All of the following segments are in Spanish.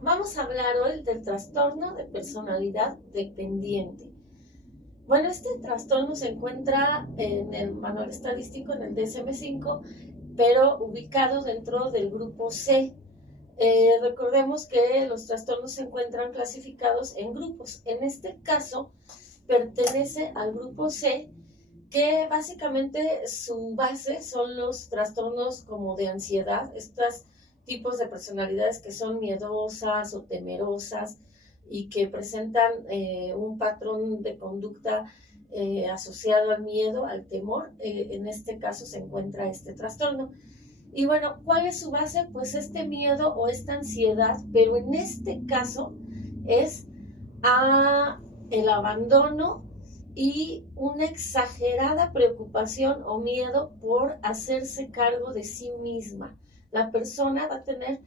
Vamos a hablar hoy del trastorno de personalidad dependiente. Bueno, este trastorno se encuentra en el manual estadístico, en el DSM-5, pero ubicado dentro del grupo C. Recordemos que los trastornos se encuentran clasificados en grupos. En este caso, pertenece al grupo C, que básicamente su base son los trastornos como de ansiedad, estos tipos de personalidades que son miedosas o temerosas y que presentan un patrón de conducta asociado al miedo, al temor. En este caso se encuentra este trastorno. Y bueno, ¿cuál es su base? Pues este miedo o esta ansiedad, pero en este caso es a el abandono y una exagerada preocupación o miedo por hacerse cargo de sí misma. La persona va a tener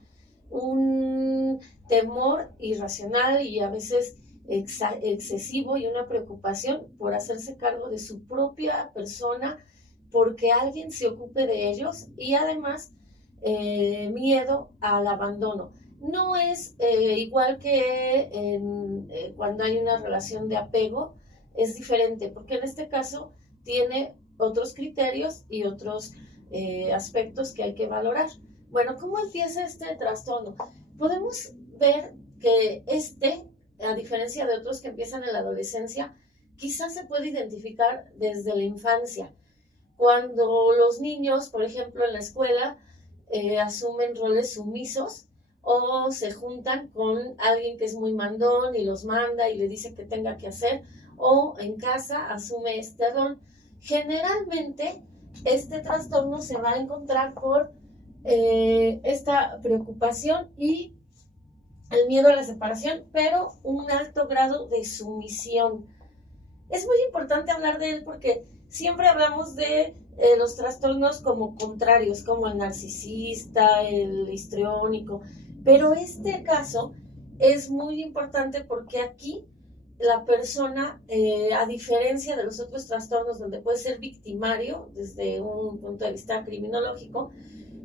un temor irracional y a veces excesivo y una preocupación por hacerse cargo de su propia persona, porque alguien se ocupe de ellos, y además miedo al abandono. No es igual que cuando hay una relación de apego, es diferente, porque en este caso tiene otros criterios y otros aspectos que hay que valorar. Bueno, ¿cómo empieza este trastorno? Podemos ver que a diferencia de otros que empiezan en la adolescencia, quizás se puede identificar desde la infancia. Cuando los niños, por ejemplo, en la escuela, asumen roles sumisos o se juntan con alguien que es muy mandón y los manda y le dice que tenga que hacer, o en casa asume este rol. Generalmente, este trastorno se va a encontrar por esta preocupación y el miedo a la separación, pero un alto grado de sumisión. Es muy importante hablar de él porque siempre hablamos de los trastornos como contrarios, como el narcisista, el histriónico, pero este caso es muy importante porque aquí la persona, a diferencia de los otros trastornos donde puede ser victimario desde un punto de vista criminológico,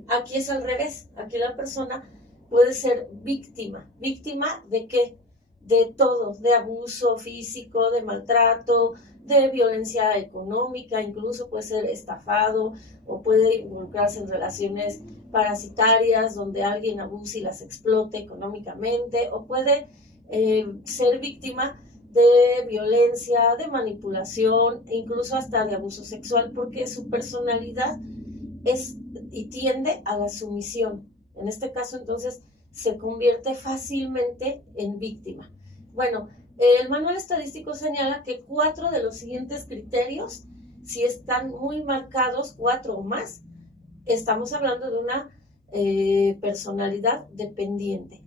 aquí es al revés. Aquí la persona puede ser víctima. ¿Víctima de qué? De todo, de abuso físico, de maltrato, de violencia económica, incluso puede ser estafado o puede involucrarse en relaciones parasitarias donde alguien abuse y las explote económicamente, o puede ser víctima de violencia, de manipulación e incluso hasta de abuso sexual, porque su personalidad es y tiende a la sumisión. En este caso, entonces, se convierte fácilmente en víctima. Bueno, el manual estadístico señala que 4 de los siguientes criterios, si están muy marcados, 4 o más, estamos hablando de una personalidad dependiente.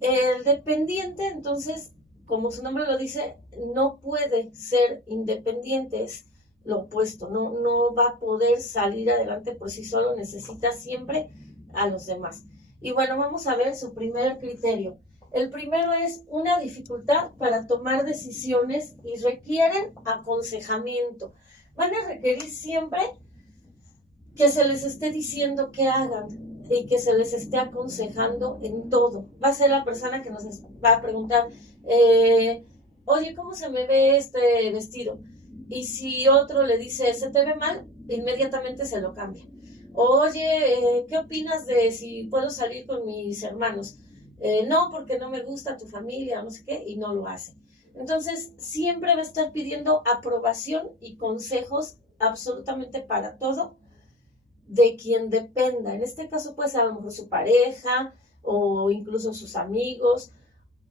El dependiente, entonces, como su nombre lo dice, no puede ser independiente, es lo opuesto, no va a poder salir adelante por sí solo, necesita siempre a los demás. Y bueno, vamos a ver su primer criterio. El primero es una dificultad para tomar decisiones y requieren aconsejamiento. Van a requerir siempre que se les esté diciendo qué hagan y que se les esté aconsejando en todo. Va a ser la persona que nos va a preguntar, oye, ¿cómo se me ve este vestido? Y si otro le dice, se te ve mal, inmediatamente se lo cambia. Oye, ¿qué opinas de si puedo salir con mis hermanos? No, porque no me gusta tu familia, no sé qué, y no lo hace. Entonces, siempre va a estar pidiendo aprobación y consejos absolutamente para todo de quien dependa. En este caso puede ser a lo mejor su pareja o incluso sus amigos,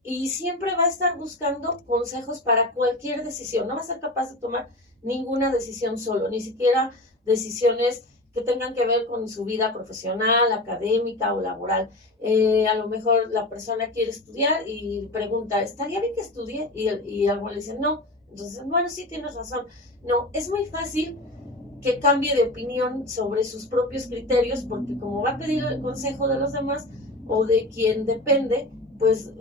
y siempre va a estar buscando consejos para cualquier decisión. No va a ser capaz de tomar ninguna decisión solo, ni siquiera decisiones que tengan que ver con su vida profesional, académica o laboral. A lo mejor la persona quiere estudiar y pregunta, ¿estaría bien que estudie? Y algo le dice, no. Entonces, bueno, sí, tienes razón. No, es muy fácil que cambie de opinión sobre sus propios criterios, porque como va a pedir el consejo de los demás o de quien depende, pues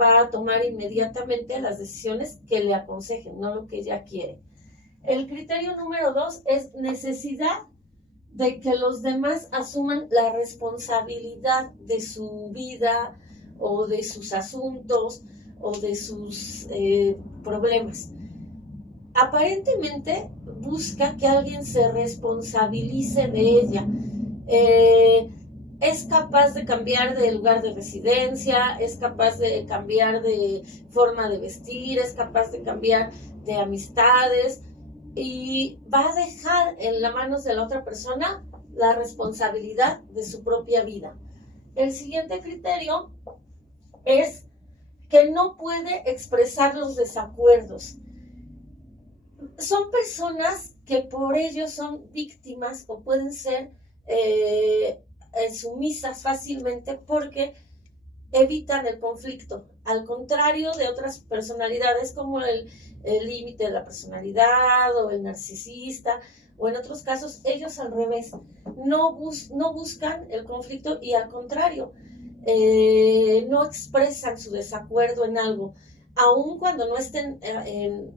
va a tomar inmediatamente las decisiones que le aconsejen, no lo que ella quiere. El criterio número 2 es necesidad de que los demás asuman la responsabilidad de su vida o de sus asuntos o de sus problemas. Aparentemente busca que alguien se responsabilice de ella. Es capaz de cambiar de lugar de residencia, es capaz de cambiar de forma de vestir, es capaz de cambiar de amistades y va a dejar en las manos de la otra persona la responsabilidad de su propia vida. El siguiente criterio es que no puede expresar los desacuerdos. Son personas que por ello son víctimas o pueden ser sumisas fácilmente porque evitan el conflicto, al contrario de otras personalidades como el límite de la personalidad o el narcisista, o en otros casos ellos al revés, no buscan el conflicto y al contrario, no expresan su desacuerdo en algo, aun cuando no estén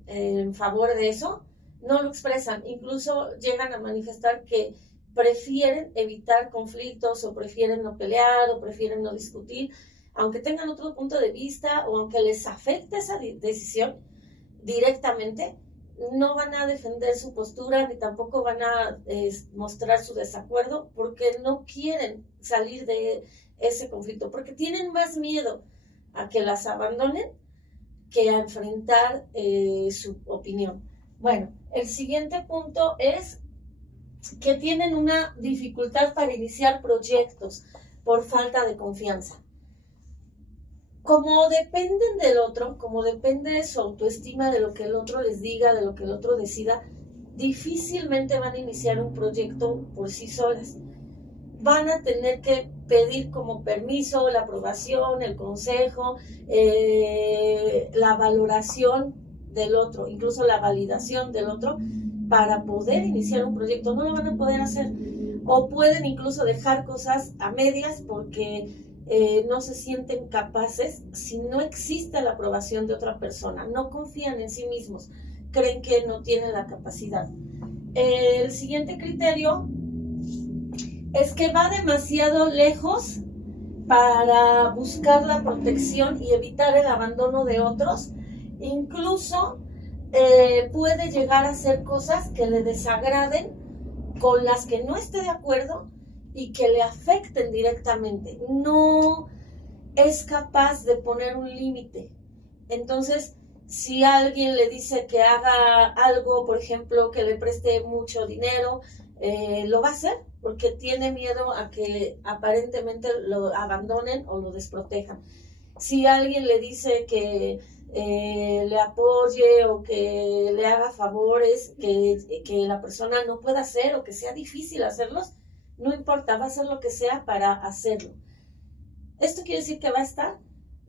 en favor de eso, no lo expresan, incluso llegan a manifestar que prefieren evitar conflictos o prefieren no pelear o prefieren no discutir, aunque tengan otro punto de vista o aunque les afecte esa decisión directamente, no van a defender su postura ni tampoco van a mostrar su desacuerdo porque no quieren salir de ese conflicto, porque tienen más miedo a que las abandonen que a enfrentar su opinión. Bueno, el siguiente punto es que tienen una dificultad para iniciar proyectos por falta de confianza. Como dependen del otro, como depende de su autoestima, de lo que el otro les diga, de lo que el otro decida, difícilmente van a iniciar un proyecto por sí solas. Van a tener que pedir como permiso, la aprobación, el consejo, la valoración del otro, incluso la validación del otro, para poder iniciar un proyecto. No lo van a poder hacer. O pueden incluso dejar cosas a medias porque no se sienten capaces si no existe la aprobación de otra persona. No confían en sí mismos. Creen que no tienen la capacidad. El siguiente criterio es que va demasiado lejos para buscar la protección y evitar el abandono de otros. Incluso puede llegar a hacer cosas que le desagraden, con las que no esté de acuerdo y que le afecten directamente. No es capaz de poner un límite. Entonces, si alguien le dice que haga algo, por ejemplo, que le preste mucho dinero, lo va a hacer porque tiene miedo a que aparentemente lo abandonen o lo desprotejan. Si alguien le dice que le apoye o que le haga favores que la persona no pueda hacer o que sea difícil hacerlos, no importa, va a hacer lo que sea para hacerlo. Esto quiere decir que va a estar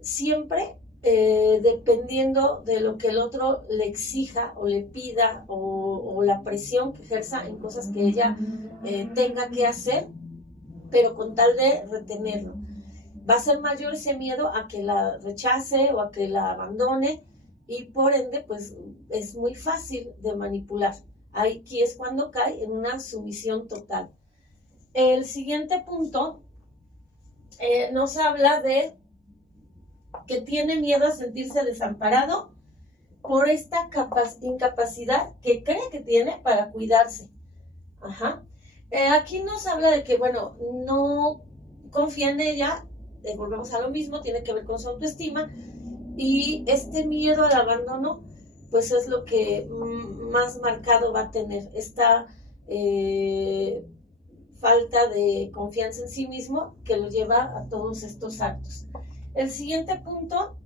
siempre dependiendo de lo que el otro le exija o le pida o la presión que ejerza en cosas que ella tenga que hacer, pero con tal de retenerlo. Va a ser mayor ese miedo a que la rechace o a que la abandone y por ende pues es muy fácil de manipular. Aquí es cuando cae en una sumisión total. El siguiente punto nos habla de que tiene miedo a sentirse desamparado por esta incapacidad que cree que tiene para cuidarse. Aquí nos habla de que, bueno, no confía en ella, volvemos a lo mismo, tiene que ver con su autoestima, y este miedo al abandono, pues es lo que más marcado va a tener, esta falta de confianza en sí mismo que lo lleva a todos estos actos. El siguiente punto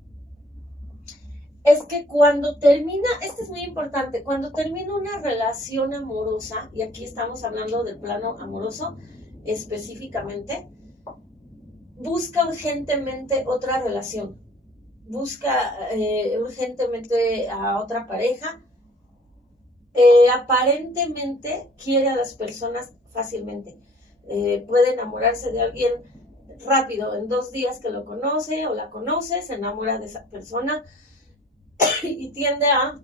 es que cuando termina, este es muy importante, cuando termina una relación amorosa, y aquí estamos hablando del plano amoroso específicamente, busca urgentemente otra relación, busca urgentemente a otra pareja, aparentemente quiere a las personas fácilmente, puede enamorarse de alguien rápido, en 2 días que lo conoce o la conoce, se enamora de esa persona y tiende a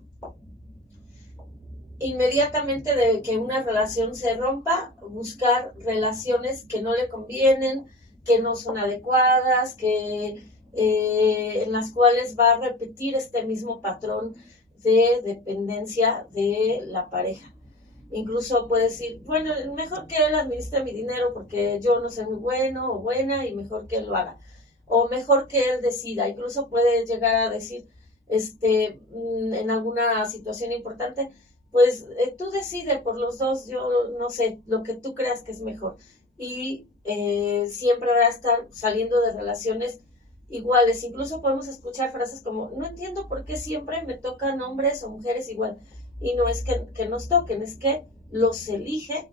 inmediatamente de que una relación se rompa, buscar relaciones que no le convienen, que no son adecuadas, que en las cuales va a repetir este mismo patrón de dependencia de la pareja. Incluso puede decir, bueno, mejor que él administre mi dinero porque yo no soy muy bueno o buena y mejor que él lo haga. O mejor que él decida. Incluso puede llegar a decir, en alguna situación importante, pues tú decides por los dos, yo no sé, lo que tú creas que es mejor. Y siempre va a estar saliendo de relaciones iguales. Incluso podemos escuchar frases como, no entiendo por qué siempre me tocan hombres o mujeres igual. Y no es que nos toquen, es que los elige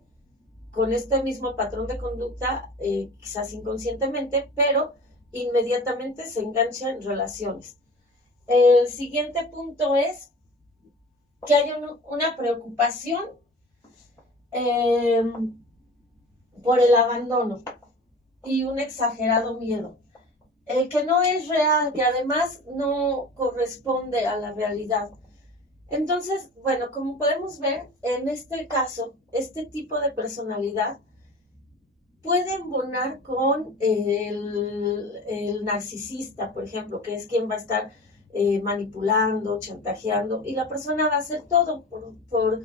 con este mismo patrón de conducta, quizás inconscientemente, pero inmediatamente se engancha en relaciones. El siguiente punto es que hay una preocupación por el abandono y un exagerado miedo, que no es real, que además no corresponde a la realidad. Entonces, bueno, como podemos ver, en este caso, este tipo de puede embonar con el narcisista, por ejemplo, que es quien va a estar manipulando, chantajeando, y la persona va a hacer todo por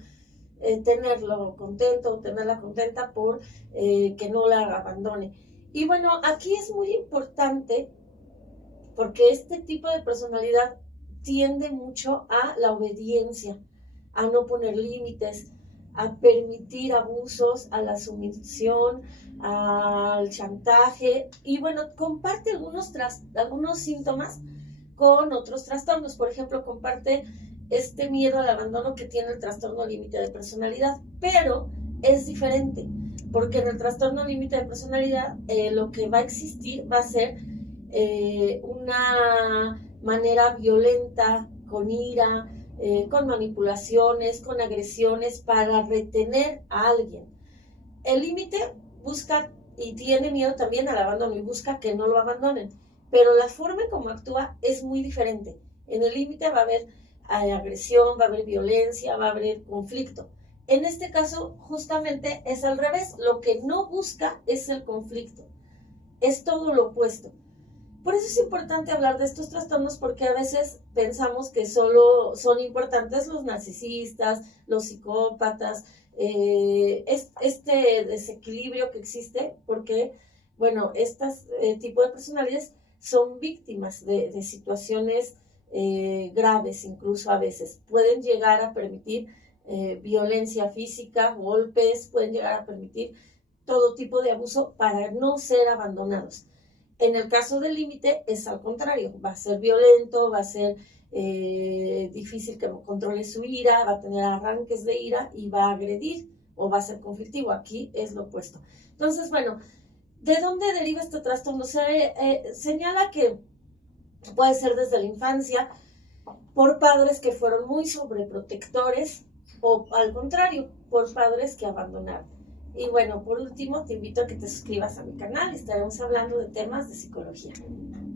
tenerlo contento, tenerla contenta, por que no la abandone. Y bueno, aquí es muy importante porque este tipo de personalidad tiende mucho a la obediencia, a no poner límites, a permitir abusos, a la sumisión, al chantaje, y bueno, comparte algunos síntomas con otros trastornos. Por ejemplo, comparte este miedo al abandono que tiene el trastorno límite de personalidad, pero es diferente, porque en el trastorno límite de personalidad lo que va a existir va a ser una manera violenta, con ira, con manipulaciones, con agresiones para retener a alguien. El límite busca y tiene miedo también al abandono y busca que no lo abandonen, pero la forma en cómo actúa es muy diferente. En el límite va a haber agresión, va a haber violencia, va a haber conflicto. En este caso, justamente es al revés. Lo que no busca es el conflicto. Es todo lo opuesto. Por eso es importante hablar de estos trastornos, porque a veces pensamos que solo son importantes los narcisistas, los psicópatas, este desequilibrio que existe, porque, bueno, estos tipos de personalidades son víctimas de situaciones graves, incluso a veces. Pueden llegar a permitir violencia física, golpes, pueden llegar a permitir todo tipo de abuso para no ser abandonados. En el caso del límite es al contrario, va a ser violento, va a ser difícil que controle su ira, va a tener arranques de ira y va a agredir o va a ser conflictivo. Aquí es lo opuesto. Entonces, bueno, ¿de dónde deriva este trastorno? Señala que puede ser desde la infancia, por padres que fueron muy sobreprotectores o al contrario, por padres que abandonaron. Y bueno, por último, te invito a que te suscribas a mi canal. Estaremos hablando de temas de psicología.